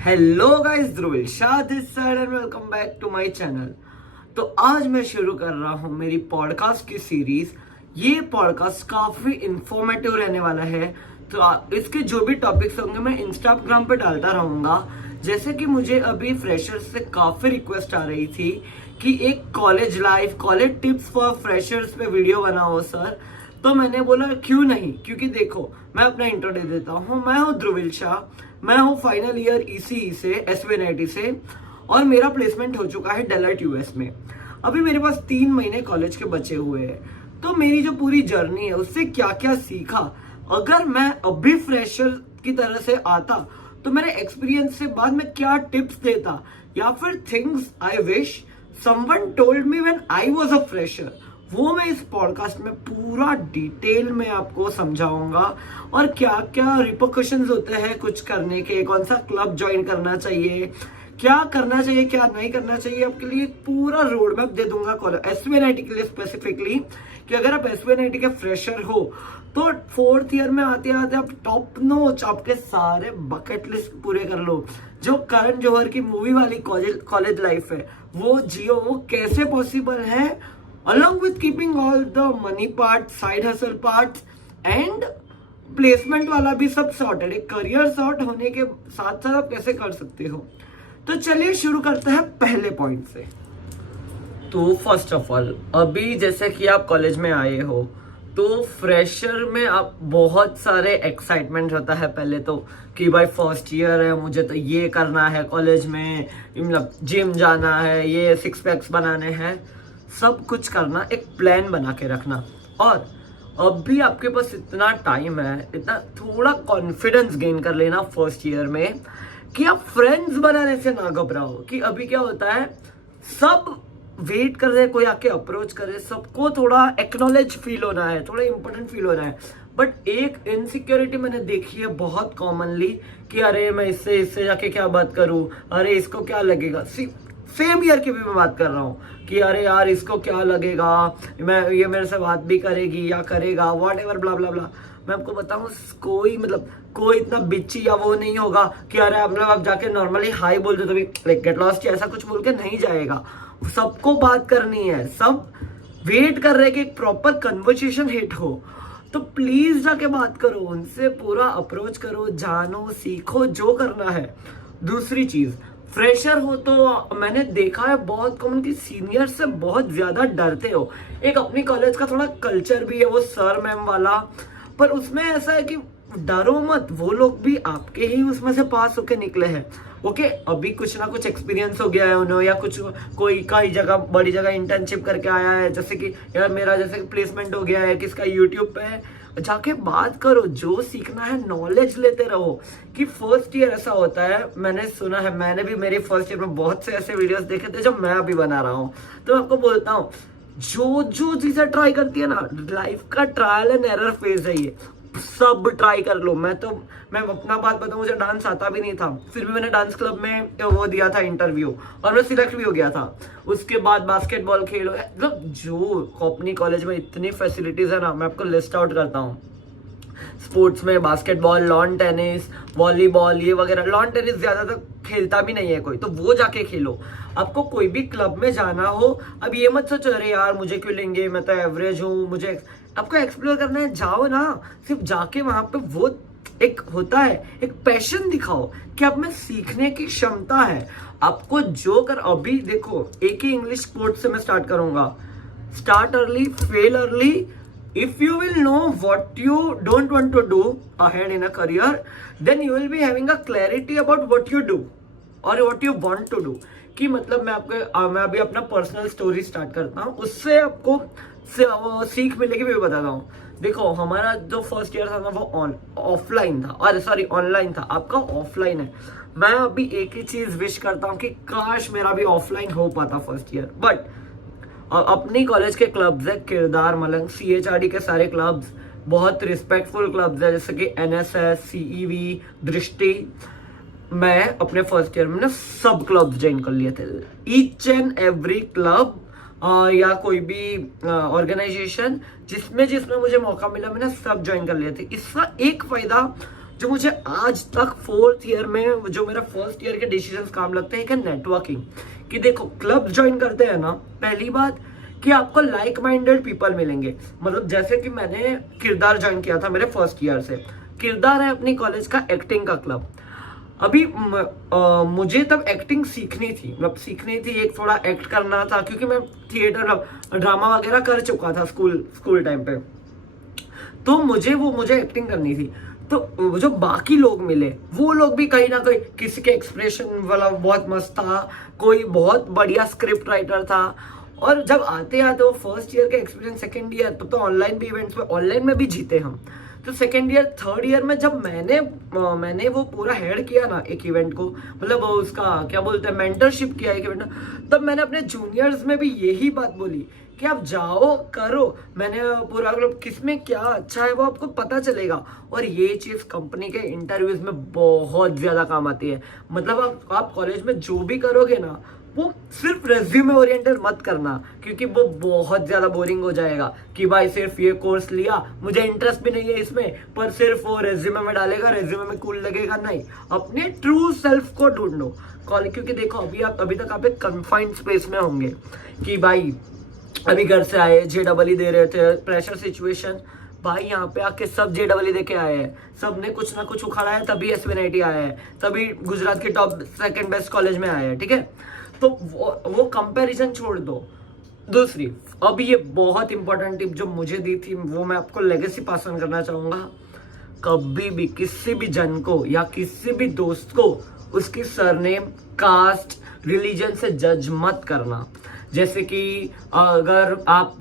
Hello guys, Dhruvil Shah this side and welcome back to my channel. तो आज मैं शुरू कर रहा हूं मेरी पॉडकास्ट की सीरीज। ये पॉडकास्ट काफी इंफॉर्मेटिव रहने वाला है। तो इसके जो भी टॉपिक्स होंगे मैं इंस्टाग्राम पे डालता रहूंगा। जैसे कि मुझे अभी फ्रेशर्स से काफी रिक्वेस्ट आ रही थी कि एक college life, college tips for freshers पे वीडियो बनाओ सर। तो मैंने बोला क्यों नहीं, क्योंकि देखो मैं अपना इंट्रो दे देता हूँ। मैं हूँ ध्रुविल शाह, मैं हूँ फाइनल ईयर ईसीई से, एसवीएनआईटी से, और मेरा प्लेसमेंट हो चुका है डेलॉयट यूएस में। अभी मेरे पास 3 महीने कॉलेज के बचे हुए हैं। तो मेरी जो पूरी जर्नी है उससे क्या क्या सीखा, अगर मैं अभी फ्रेशर की तरह से आता तो मेरे एक्सपीरियंस से बाद में क्या टिप्स देता, या फिर things I wish someone told me when I was a fresher, वो मैं इस पॉडकास्ट में पूरा डिटेल में आपको समझाऊंगा। और क्या क्या रिपोकशंस होते हैं कुछ करने के, कौन सा क्लब ज्वाइन करना चाहिए, क्या करना चाहिए क्या नहीं करना चाहिए, आपके लिए पूरा रोड मैप दे दूंगा एसवीएनआईटी के लिए स्पेसिफिकली। कि अगर आप एसवीएनआईटी के फ्रेशर हो तो 4th ईयर में आते आते आप टॉप नॉच आपके सारे बकेट लिस्ट पूरे कर लो। जो करण जौहर की मूवी वाली कॉलेज लाइफ है वो जियो, वो कैसे पॉसिबल है, along with keeping all the money part, side hustle parts and placement वाला भी सब सॉर्टेड। एक करियर सॉर्ट होने के साथ साथ आप कैसे कर सकते हो। तो चलिए शुरू करते हैं पहले पॉइंट से। तो फर्स्ट ऑफ ऑल, अभी जैसे कि आप कॉलेज में आए हो तो फ्रेशर में आप बहुत सारे एक्साइटमेंट होता है पहले तो, कि भाई फर्स्ट ईयर है, मुझे तो ये करना है कॉलेज में, मतलब जिम जाना है, ये 6 पैक्स बनाने हैं, सब कुछ करना, एक प्लान बना के रखना। और अब भी आपके पास इतना टाइम है, इतना थोड़ा कॉन्फिडेंस गेन कर लेना फर्स्ट ईयर में कि आप फ्रेंड्स बनाने से ना घबराओ। कि अभी क्या होता है, सब वेट कर रहे हैं कोई आके अप्रोच करे, सबको थोड़ा एक्नॉलेज फील होना है, थोड़ा इंपॉर्टेंट फील होना है। बट एक इनसिक्योरिटी मैंने देखी है बहुत कॉमनली कि अरे मैं इससे जाके क्या बात करूं, अरे इसको क्या लगेगा। सेम ईयर की भी मैं बात कर रहा हूँ कि अरे यार इसको क्या लगेगा, ये मेरे से बात भी करेगी या करेगा, वॉट एवर ब्ला ब्ला ब्ला। मैं आपको बताऊं, कोई इतना बिच्ची या वो नहीं होगा कि अरे आप जाके नॉर्मली हाई बोल दो तो भी गेट लॉस्ट ऐसा कुछ बोल के नहीं जाएगा। सबको बात करनी है, सब वेट कर रहे कि एक प्रॉपर कन्वर्सेशन हिट हो। तो प्लीज जाके बात करो उनसे, पूरा अप्रोच करो, जानो सीखो जो करना है। दूसरी चीज, फ्रेशर हो तो मैंने देखा है बहुत कॉमन कि सीनियर से बहुत ज्यादा डरते हो। एक अपनी कॉलेज का थोड़ा कल्चर भी है वो सर मैम वाला, पर उसमें ऐसा है कि डरो मत, वो लोग भी आपके ही उसमें से पास होके निकले हैं। ओके, अभी कुछ ना कुछ एक्सपीरियंस हो गया है उन्हें, या कुछ कोई कई जगह बड़ी जगह इंटर्नशिप करके आया है, जैसे कि यार मेरा जैसे प्लेसमेंट हो गया है, किसका यूट्यूब पे है, जाके बात करो, जो सीखना है नॉलेज लेते रहो। कि फर्स्ट ईयर ऐसा होता है, मैंने सुना है, मैंने भी मेरे फर्स्ट ईयर में बहुत से ऐसे वीडियोस देखे थे जो मैं अभी बना रहा हूँ। तो मैं आपको बोलता हूँ, जो चीजें ट्राई करती है ना, लाइफ का ट्रायल एंड एरर फेज है ये, सब ट्राई कर लो। मैं अपना बात बताऊं, मुझे डांस आता भी नहीं था, फिर भी मैंने डांस क्लब में वो दिया था इंटरव्यू और मैं सिलेक्ट भी हो गया था। उसके बाद बास्केटबॉल खेलो, मतलब जो अपनी कॉलेज में इतनी फैसिलिटीज है ना, मैं आपको लिस्ट आउट करता हूँ। स्पोर्ट्स में बास्केटबॉल, लॉन टेनिस, वॉलीबॉल, ये वगैरह। लॉन टेनिस ज्यादातर खेलता भी नहीं है कोई, तो वो जाके खेलो। आपको कोई भी क्लब में जाना हो, अब ये मत सोचो अरे यार मुझे क्यों लेंगे, मैं तो एवरेज हूँ, मुझे आपको एक्सप्लोर करना है, जाओ ना। सिर्फ जाके वहां पे वो एक होता है, एक पैशन दिखाओ कि आप में सीखने की क्षमता है आपको। जो कर अभी देखो, एक ही इंग्लिश कोट से मैं स्टार्ट करूंगा, start early, fail early. If you will know what you don't want to do ahead in a career, then you will be having a clarity about what you do or what you want to do. कि मतलब मैं अभी अपना personal story start करता हूँ, उससे आपको सीख मिलेगी, मैं बताता हूँ। देखो, हमारा जो फर्स्ट ईयर था ना वो ऑफलाइन था, अरे सॉरी ऑनलाइन था, आपका ऑफलाइन है। मैं अभी एक ही चीज विश करता हूँ कि काश मेरा भी ऑफलाइन हो पाता फर्स्ट ईयर। बट अपनी कॉलेज के क्लब्स है, किरदार, मलंग, CHRD के सारे क्लब्स बहुत रिस्पेक्टफुल क्लब्स है, जैसे कि NSS, CEV, दृष्टि। मैं अपने फर्स्ट ईयर में ना सब क्लब्स ज्वाइन कर लिए थे, ईच एंड एवरी क्लब या कोई भी ऑर्गेनाइजेशन जिसमें मुझे मौका मिला, मैंने सब ज्वाइन कर लिए थे। इसका एक फायदा जो मुझे आज तक 4th ईयर में जो मेरा फर्स्ट ईयर के डिसीजंस काम लगते हैं, एक है नेटवर्किंग। कि देखो क्लब ज्वाइन करते हैं ना, पहली बात कि आपको लाइक माइंडेड पीपल मिलेंगे। मतलब जैसे कि मैंने किरदार ज्वाइन किया था मेरे फर्स्ट ईयर से। किरदार है अपनी कॉलेज का एक्टिंग का क्लब। अभी मुझे तब एक्टिंग सीखनी थी, मतलब सीखनी थी, एक थोड़ा एक्ट करना था, क्योंकि मैं थिएटर ड्रामा वगैरह कर चुका था स्कूल टाइम पे। तो मुझे एक्टिंग करनी थी। तो जो बाकी लोग मिले वो लोग भी कहीं ना कहीं, किसी के एक्सप्रेशन वाला बहुत मस्त था, कोई बहुत बढ़िया स्क्रिप्ट राइटर था। और जब आते आते वो फर्स्ट ईयर का एक्सपीरियंस सेकंड ईयर तो ऑनलाइन भी इवेंट्स में ऑनलाइन में भी जीते हम। तो सेकंड ईयर थर्ड ईयर में जब मैंने वो पूरा हेड किया ना एक इवेंट को, मतलब उसका क्या बोलते हैं, मेंटरशिप किया एक इवेंट, तब मैंने अपने जूनियर्स में भी यही बात बोली कि आप जाओ करो। मैंने पूरा किसमें क्या अच्छा है वो आपको पता चलेगा। और ये चीज कंपनी के इंटरव्यूज में बहुत ज्यादा काम आती है। मतलब आप कॉलेज में जो भी करोगे ना, वो सिर्फ रेज्यूमे ओरिएंटेड मत करना, क्योंकि वो बहुत ज्यादा बोरिंग हो जाएगा कि भाई सिर्फ ये कोर्स लिया, मुझे इंटरेस्ट भी नहीं है इसमें, पर सिर्फ वो रेज्यूमे में डालेगा, रेज्यूमे में कूल लगेगा। नहीं, अपने ट्रू सेल्फ को ढूंढो कॉलेज। क्योंकि देखो अभी तक आप एक कन्फाइंड स्पेस में होंगे कि भाई अभी घर से आए, JEE दे रहे थे, प्रेशर सिचुएशन, भाई यहाँ पे आके सब JEE दे के आए हैं, सब ने कुछ ना कुछ उखाड़ा है, तभी SBNIT आया है, तभी गुजरात के टॉप सेकंड बेस्ट कॉलेज में आया है। ठीक है, तो वो कंपैरिजन छोड़ दो। दूसरी, अब ये बहुत इंपॉर्टेंट टिप जो मुझे दी थी, वो मैं आपको लेगेसी पास ऑन करना चाहूंगा। कभी भी किसी भी जन को या किसी भी दोस्त को उसकी सरनेम, कास्ट, रिलीजन से जज मत करना। जैसे कि अगर आप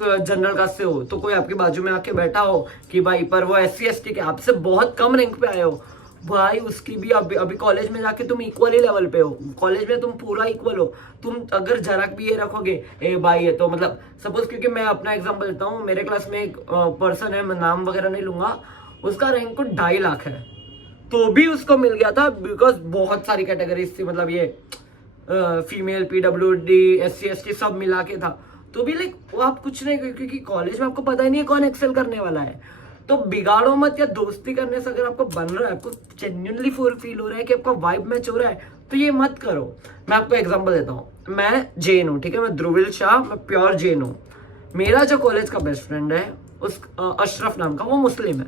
जनरल कास्ट से हो तो कोई आपके बाजू में आके बैठा हो कि भाई पर वो SC ST के आपसे बहुत कम रैंक पे आए हो, भाई उसकी भी अभी कॉलेज में जाके तुम इक्वल ही लेवल पे हो, कॉलेज में तुम पूरा इक्वल हो। तुम अगर जरा भी ये रखोगे ए भाई ये तो, मतलब सपोज, क्योंकि मैं अपना एग्जांपल देता हूँ, मेरे क्लास में एक पर्सन है, मैं नाम वगैरह नहीं लूंगा, उसका रैंक को 2.5 लाख है, तो भी उसको मिल गया था बिकॉज बहुत सारी कैटेगरीज थी, मतलब ये फीमेल, PWD, SC ST सब मिला के था। तो भी लाइक वो आप कुछ नहीं, क्योंकि कॉलेज में आपको पता ही नहीं है कौन एक्सेल करने वाला है। तो बिगाड़ो मत, या दोस्ती करने से अगर आपको बन रहा है, आपको जेन्युइनली फील हो रहा है कि आपका वाइब मैच हो रहा है, तो ये मत करो। मैं आपको एग्जांपल देता हूँ, मैं जैन हूँ, ठीक है, मैं ध्रुविल शाह, मैं प्योर जैन हूँ। मेरा जो कॉलेज का बेस्ट फ्रेंड है उस अशरफ नाम का, वो मुस्लिम है।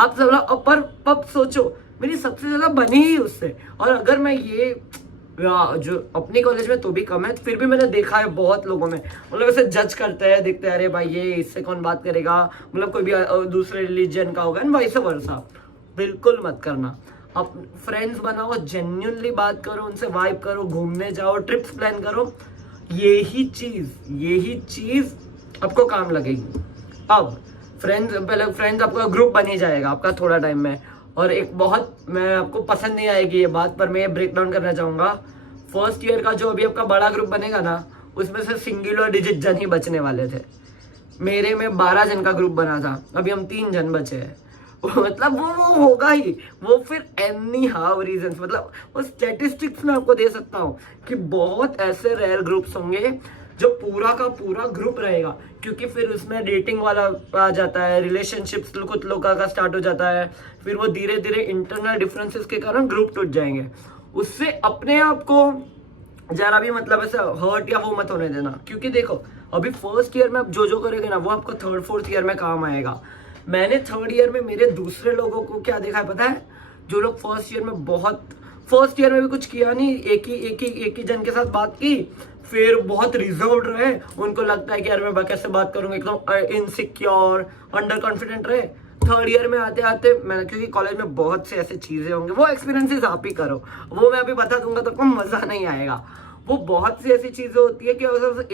आप सब पर पब सोचो, मेरी सबसे ज्यादा बनी ही उससे। और अगर मैं ये जो अपनी कॉलेज में तो भी कम है, फिर भी मैंने देखा है बहुत लोगों में, मतलब ऐसे जज करते हैं, देखते हैं अरे भाई ये इससे कौन बात करेगा, मतलब कोई भी दूसरे रिलीजन का होगा, वाइस वर्सा। बिल्कुल मत करना। आप फ्रेंड्स बनाओ, जेन्युइनली बात करो उनसे, वाइब करो, घूमने जाओ, ट्रिप्स प्लान करो, यही चीज आपको काम लगेगी। अब फ्रेंड्स आपका ग्रुप बन ही जाएगा आपका थोड़ा टाइम में। और एक बहुत, मैं आपको पसंद नहीं आएगी ये बात, पर मैं ये ब्रेक डाउन करना चाहूंगा। फर्स्ट ईयर का जो अभी आपका बड़ा ग्रुप बनेगा ना, उसमें से सिंगुलर डिजिट जन ही बचने वाले थे। मेरे में 12 जन का ग्रुप बना था, अभी हम 3 जन बचे हैं। मतलब वो होगा ही, वो फिर एनी हाउ रीजंस, मतलब वो स्टैटिस्टिक्स में आपको दे सकता हूँ कि बहुत ऐसे रेयर ग्रुप्स होंगे जो पूरा का पूरा ग्रुप रहेगा, क्योंकि फिर उसमें डेटिंग वाला आ जाता है, रिलेशनशिप्स कुछ लोगों का स्टार्ट हो जाता है, फिर वो धीरे धीरे इंटरनल डिफरेंसेस के कारण ग्रुप टूट जाएंगे। उससे अपने आप को जरा भी मतलब ऐसा हर्ट या वो मत होने देना, क्योंकि देखो अभी फर्स्ट ईयर में आप जो करोगे ना, वो आपको थर्ड फोर्थ ईयर में काम आएगा। मैंने थर्ड ईयर में मेरे दूसरे लोगों को क्या देखा है पता है, जो लोग फर्स्ट ईयर में भी कुछ किया नहीं, एक ही जन के साथ बात की, फिर बहुत रिजर्व्ड रहे, उनको लगता है कि यार मैं कैसे बात करूंगा, एकदम इनसिक्योर, अंडर कॉन्फिडेंट रहे। थर्ड ईयर में आते आते मैंने, क्योंकि कॉलेज में बहुत से ऐसे चीजें होंगे, वो एक्सपीरियंसेस आप ही करो, वो मैं अभी बता दूंगा तो आपको मजा नहीं आएगा। वो बहुत सी ऐसी चीजें होती है कि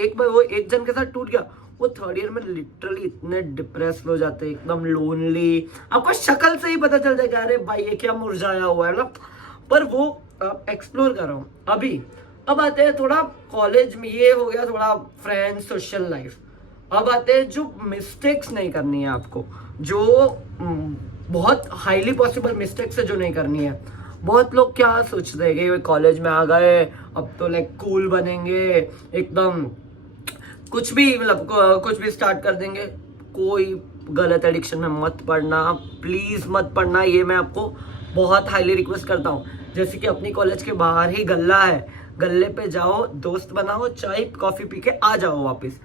एक बार वो एक जन के साथ टूट गया, वो थर्ड ईयर में लिटरली इतने डिप्रेस हो जाते हैं, एकदम लोनली, आपको शक्ल से ही पता चल जाएगा अरे भाई ये क्या मुरझाया हुआ है, मतलब। पर वो आप एक्सप्लोर करो। अब आते हैं थोड़ा कॉलेज में, ये हो गया थोड़ा फ्रेंड्स, सोशल लाइफ। अब आते हैं जो मिस्टेक्स नहीं करनी है आपको, जो बहुत हाईली पॉसिबल मिस्टेक्स है जो नहीं करनी है। बहुत लोग क्या सोचते हैं कि कॉलेज में आ गए अब तो लाइक कूल बनेंगे, एकदम कुछ भी मतलब कुछ भी स्टार्ट कर देंगे। कोई गलत एडिक्शन में मत पड़ना, प्लीज मत पड़ना, ये मैं आपको बहुत हाईली रिक्वेस्ट करता हूँ। जैसे कि अपनी कॉलेज के बाहर ही गल्ला है, गल्ले पे जाओ, दोस्त बनाओ, चाय कॉफी पी के आ जाओ वापस।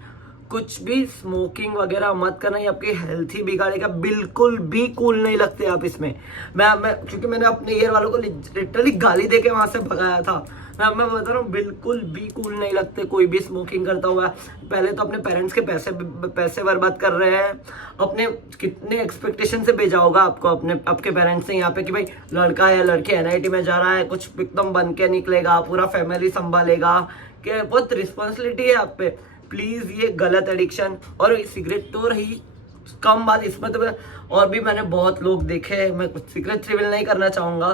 कुछ भी स्मोकिंग वगैरह मत करना, ये आपकी हेल्थ ही बिगाड़ेगा। बिल्कुल भी कूल नहीं लगते आप इसमें। मैं क्योंकि मैंने अपने ईयर वालों को लिटरली गाली देके वहां से भगाया था। मैं बता रहा हूँ, बिल्कुल भी कूल नहीं लगते कोई भी स्मोकिंग करता हुआ। पहले तो अपने पेरेंट्स के पैसे बर्बाद कर रहे हैं। अपने कितने एक्सपेक्टेशन से भेजा होगा आपको आपके पेरेंट्स ने यहाँ पे कि भाई लड़का या लड़की एनआईटी में जा रहा है, कुछ एकदम बन के निकलेगा, पूरा फैमिली संभालेगा, कि बहुत रिस्पॉन्सिबिलिटी है आप पे। प्लीज ये गलत एडिक्शन, और सिगरेट तो रही कम बात, इसमें तो और भी मैंने बहुत लोग देखे हैं, मैं कुछ सीक्रेट रिवील नहीं करना चाहूंगा,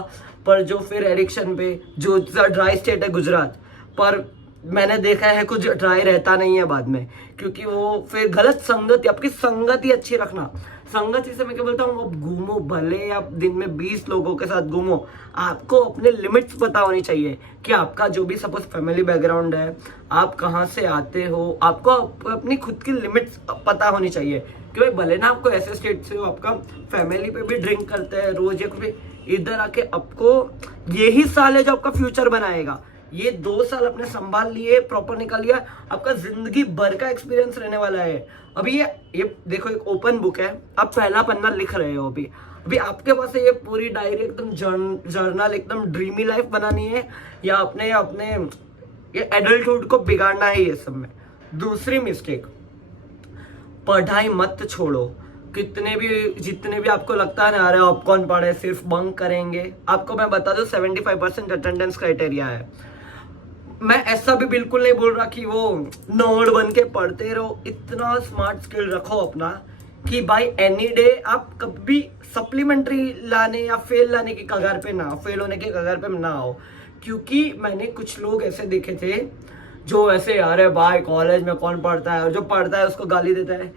पर जो फिर एडिक्शन पे, जो ड्राई स्टेट है गुजरात, पर मैंने देखा है कुछ ड्राई रहता नहीं है बाद में, क्योंकि वो फिर गलत संगति, आपकी संगति अच्छी रखना। संगत से मैं क्या बोलता हूँ, आप घूमो, भले आप दिन में 20 लोगों के साथ घूमो, आपको अपने लिमिट्स पता होनी चाहिए कि आपका जो भी सपोज फैमिली बैकग्राउंड है, आप कहाँ से आते हो, आपको अपनी खुद की लिमिट्स पता होनी चाहिए कि भाई भले ना आपको ऐसे स्टेट से हो, आपका फैमिली पे भी ड्रिंक करते हैं रोज, या कोई इधर आके आपको यही साल है जो आपका फ्यूचर बनाएगा। ये 2 साल अपने संभाल लिए, प्रॉपर निकाल लिया, आपका जिंदगी भर का एक्सपीरियंस रहने वाला है। अभी ये देखो, एक ओपन बुक है, आप पहला पन्ना लिख रहे हो। अभी आपके पास ये पूरी डायरी एकदम जर्नल, एकदम ड्रीमी लाइफ बनानी है, या अपने ये एडल्टहुड को बिगाड़ना है ये सब में। दूसरी मिस्टेक, पढ़ाई मत छोड़ो। जितने भी आपको लगता है ना, अरे आप कौन पढ़े, सिर्फ बंक करेंगे, आपको मैं बता दूं 75% अटेंडेंस क्राइटेरिया है। मैं ऐसा भी बिल्कुल नहीं बोल रहा कि वो नर्ड बन के पढ़ते रहो। इतना स्मार्ट स्किल रखो अपना कि भाई एनी डे आप कभी सप्लीमेंट्री लाने या फेल लाने की कगार पे ना, फेल होने की कगार पे ना हो। क्योंकि मैंने कुछ लोग ऐसे देखे थे जो ऐसे, अरे भाई कॉलेज में कौन पढ़ता है, और जो पढ़ता है उसको गाली देता है।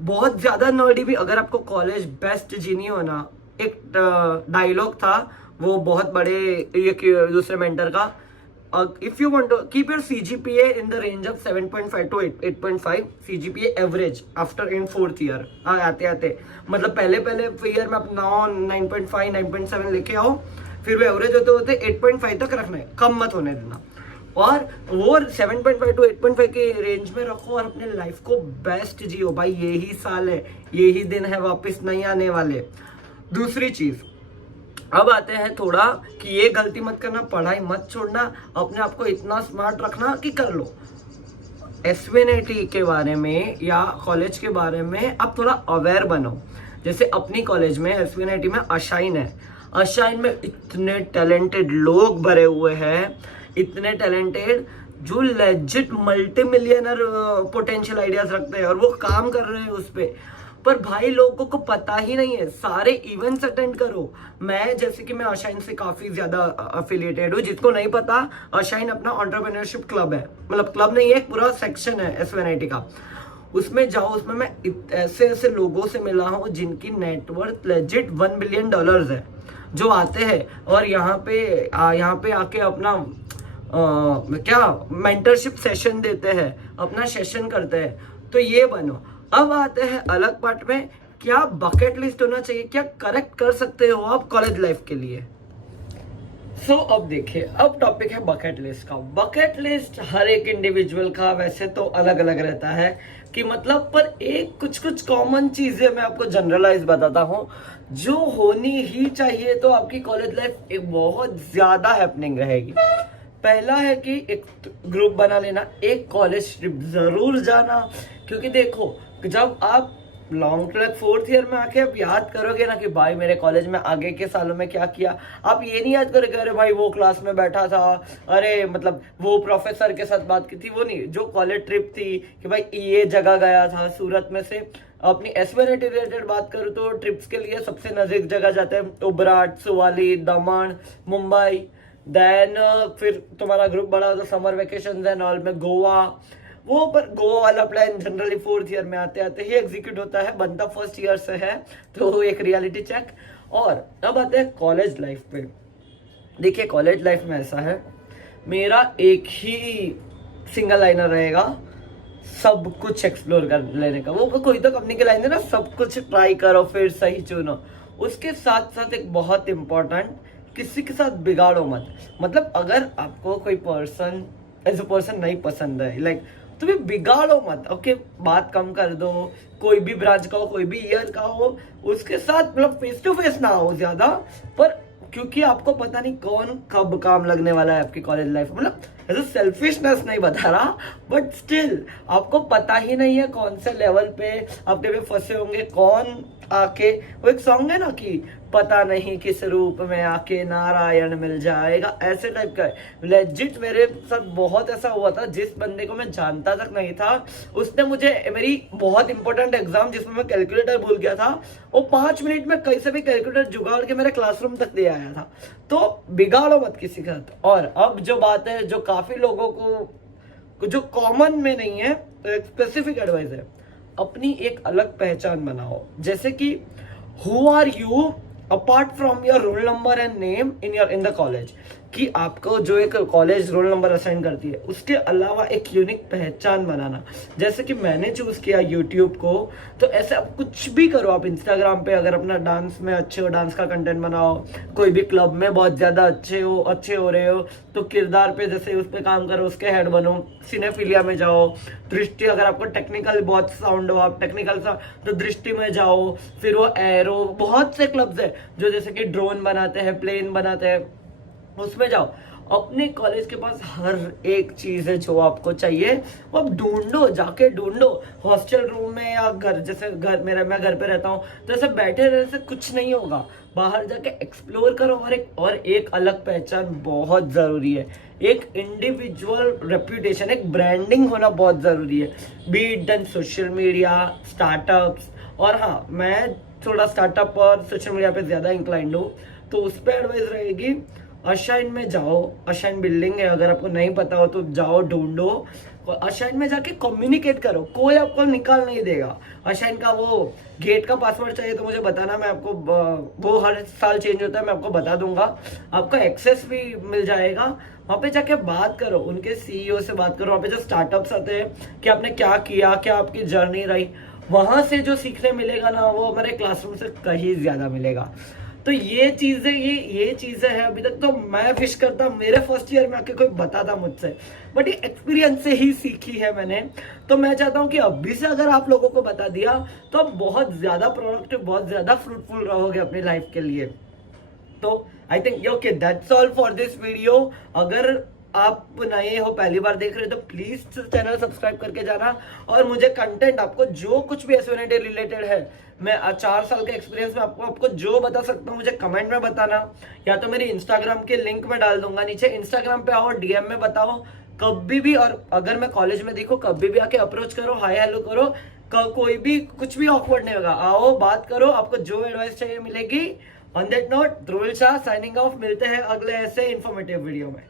बहुत ज्यादा नर्डी भी। अगर आपको कॉलेज बेस्ट जीनी हो ना, एक डायलॉग था वो बहुत बड़े ये दूसरे मेंटर का, if you want to keep your CGPA in the range of 7.5 to 8.5 CGPA average after in 4th year, आते मतलब पहले ईयर में आप 9.5 9.7 लेके आओ, फिर वो एवरेज होते होते 8.5 तक रखना है, कम मत होने देना। और वो 7.5 to 8.5 के रेंज में रखो और अपने लाइफ को बेस्ट जियो भाई। यही साल है, यही दिन है, वापस नहीं आने वाले। दूसरी चीज, अब आते हैं थोड़ा कि ये गलती मत करना, पढ़ाई मत छोड़ना, अपने आप को इतना स्मार्ट रखना कि कर लो। एसवीएनआईटी के बारे में या कॉलेज के बारे में आप थोड़ा अवेयर बनो। जैसे अपनी कॉलेज में एसवीएनआईटी में अशाइन है, अशाइन में इतने टैलेंटेड लोग भरे हुए हैं, इतने टैलेंटेड जो legit multi millionaire potential ideas रखते हैं और वो काम कर रहे हैं उस पे। पर भाई लोगों को पता ही नहीं है। सारे इवेंट्स अटेंड करो। मैं जैसे कि मैं अशाइन से काफी ज्यादा अफिलिएटेड हूँ। जिसको नहीं पता, अशाइन अपना एंटरप्रेन्योरशिप क्लब है, मतलब क्लब नहीं है, पूरा सेक्शन है एसवीएनआईटी का। उसमें जाओ, उसमें मैं ऐसे लोगों से मिला हूँ जिनकी नेटवर्थ लेजिट $1 बिलियन है, जो आते हैं और यहाँ पे आके अपना क्या मेंटरशिप सेशन देते हैं, अपना सेशन करते हैं। तो ये बनो। अब आते हैं अलग पार्ट में, क्या बकेट लिस्ट होना चाहिए, क्या करेक्ट कर सकते हो आप कॉलेज लाइफ के लिए। अब देखिए, अब टॉपिक है बकेट लिस्ट का। बकेट लिस्ट हर एक इंडिविजुअल का वैसे तो अलग अलग रहता है कि मतलब, पर एक कुछ कॉमन चीजें मैं आपको जनरलाइज बताता हूँ जो होनी ही चाहिए, तो आपकी कॉलेज लाइफ एक बहुत ज्यादा हैपनिंग रहेगी। पहला है कि एक ग्रुप बना लेना, एक कॉलेज ट्रिप जरूर जाना। क्योंकि देखो, जब आप लॉन्ग ट्रैक 4th ईयर में आके आप याद करोगे ना कि भाई मेरे कॉलेज में आगे के सालों में क्या किया, आप ये नहीं याद करोगे अरे भाई वो क्लास में बैठा था, अरे मतलब वो प्रोफेसर के साथ बात की थी, वो नहीं। जो कॉलेज ट्रिप थी कि भाई ये जगह गया था, सूरत में से अपनी एसवीएनआईटी रिलेटेड बात करूँ तो ट्रिप्स के लिए सबसे नजदीक जगह जाते हैं उबराट, सुवाली, दमन, मुंबई। देन फिर तुम्हारा ग्रुप बड़ा होता, समर वेकेशन एंड ऑल में गोवा। वो पर गोवा वाला प्लान जनरली 4th ईयर में आते ही एग्जीक्यूट होता है, बनता 1st ईयर से है, तो एक रियलिटी चेक। और अब आते हैं कॉलेज लाइफ पे। देखिए, कॉलेज लाइफ में ऐसा है, मेरा एक ही सिंगल लाइनर रहेगा, सब कुछ एक्सप्लोर कर लेने का। वो कोई तो कंपनी के लाइन है ना, सब कुछ ट्राई करो फिर सही चुनो। उसके साथ साथ एक बहुत इंपॉर्टेंट, किसी के साथ बिगाड़ो मत। मतलब अगर आपको कोई पर्सन एज अ पर्सन नहीं पसंद है, लाइक, तो भी बिगाड़ो मत। ओके, बात कम कर दो। कोई भी ब्रांच का हो, कोई भी ईयर का हो, उसके साथ मतलब फेस टू फेस ना हो ज्यादा, पर क्योंकि आपको पता नहीं कौन कब काम लगने वाला है आपकी कॉलेज लाइफ। मतलब ऐसे सेल्फिशनेस नहीं बता रहा, बट स्टिल आपको पता ही नहीं है कौन से लेवल पे आपके भी फंसे होंगे, कौन आके, वो एक सॉन्ग है ना कि पता नहीं किस रूप में आके नारायण मिल जाएगा, ऐसे टाइप का है। लेजिट मेरे साथ बहुत ऐसा हुआ था, जिस बंदे को मैं जानता तक नहीं था, उसने मुझे मेरी बहुत इंपॉर्टेंट एग्जाम जिसमें मैं कैलकुलेटर भूल गया था, वो 5 मिनट में कहीं से भी कैलकुलेटर जुगाड़ के मेरे क्लासरूम तक दे आया था। तो बिगाड़ो मत किसी का। और अब जो बात है, जो काफी लोगों को जो कॉमन में नहीं है, तो एक स्पेसिफिक एडवाइस है, अपनी एक अलग पहचान बनाओ। जैसे कि who are you apart from your roll number and name in the college, कि आपको जो एक कॉलेज रोल नंबर असाइन करती है, उसके अलावा एक यूनिक पहचान बनाना। जैसे कि मैंने चूज किया यूट्यूब को, तो ऐसे आप कुछ भी करो। आप इंस्टाग्राम पे अगर अपना डांस में अच्छे हो, डांस का कंटेंट बनाओ। कोई भी क्लब में बहुत ज्यादा अच्छे हो रहे हो, तो किरदार पे जैसे उस पर काम करो, उसके हेड बनो। सिनेफिलिया में जाओ। दृष्टि, अगर आपको टेक्निकल बहुत साउंड हो, आप टेक्निकल तो दृष्टि में जाओ। फिर वो एरो, बहुत से क्लब्स है जो जैसे कि ड्रोन बनाते हैं, प्लेन बनाते हैं, उसमें जाओ। अपने कॉलेज के पास हर एक चीज है जो आपको चाहिए, वो आप ढूंढो, जाके ढूंढो। हॉस्टल रूम में या घर, जैसे घर मेरा, मैं घर पे रहता हूँ, तो ऐसे बैठे रहने से कुछ नहीं होगा। बाहर जाके एक्सप्लोर करो। और एक अलग पहचान बहुत जरूरी है। एक इंडिविजुअल रेप्यूटेशन, एक ब्रांडिंग होना बहुत जरूरी है। B it done social media, startups. और हाँ, मैं थोड़ा स्टार्टअप और सोशल मीडिया पे ज्यादा इंक्लाइंड हूँ, तो उस पर एडवाइस रहेगी, अशाइन में जाओ। अशाइन बिल्डिंग है, अगर आपको नहीं पता हो तो जाओ, ढूंढो। अशाइन में जाके कम्युनिकेट करो, कोई आपको निकाल नहीं देगा। अशाइन का वो गेट का पासवर्ड चाहिए तो मुझे बताना, मैं आपको, वो हर साल चेंज होता है, मैं आपको बता दूंगा। आपको एक्सेस भी मिल जाएगा। वहाँ पे जाके बात करो, उनके सीईओ से बात करो। वहाँ पे जो स्टार्टअप्स आते हैं कि आपने क्या किया, क्या आपकी जर्नी रही, वहां से जो सीखने मिलेगा ना, वो हमारे क्लासरूम से कहीं ज्यादा मिलेगा। तो ये चीजें है। अभी तक तो मैं विश करता मेरे फर्स्ट ईयर में आके कोई बताता मुझसे, बट ये एक्सपीरियंस से ही सीखी है मैंने। तो मैं चाहता हूँ कि अभी से अगर आप लोगों को बता दिया, तो आप बहुत ज्यादा प्रोडक्टिव, बहुत ज्यादा फ्रूटफुल रहोगे अपनी लाइफ के लिए। तो I think okay, that's all for this video. अगर आप नए हो, पहली बार देख रहे हो, तो प्लीज चैनल सब्सक्राइब करके जाना। और मुझे कंटेंट, आपको जो कुछ भी एस1 रिलेटेड है, मैं 4 साल के एक्सपीरियंस में आपको जो बता सकता हूँ, मुझे कमेंट में बताना, या तो मेरी इंस्टाग्राम के लिंक में डाल दूंगा नीचे। इंस्टाग्राम पे आओ, डीएम में बताओ कभी भी। और अगर मैं कॉलेज में दिखूं, कभी भी आके अप्रोच करो, हाय हेलो करो। कोई भी कुछ भी ऑकवर्ड नहीं होगा, आओ बात करो, आपको जो एडवाइस चाहिए मिलेगी। On that note, Dhruv Shah signing off. मिलते हैं अगले ऐसे इंफॉर्मेटिव वीडियो में।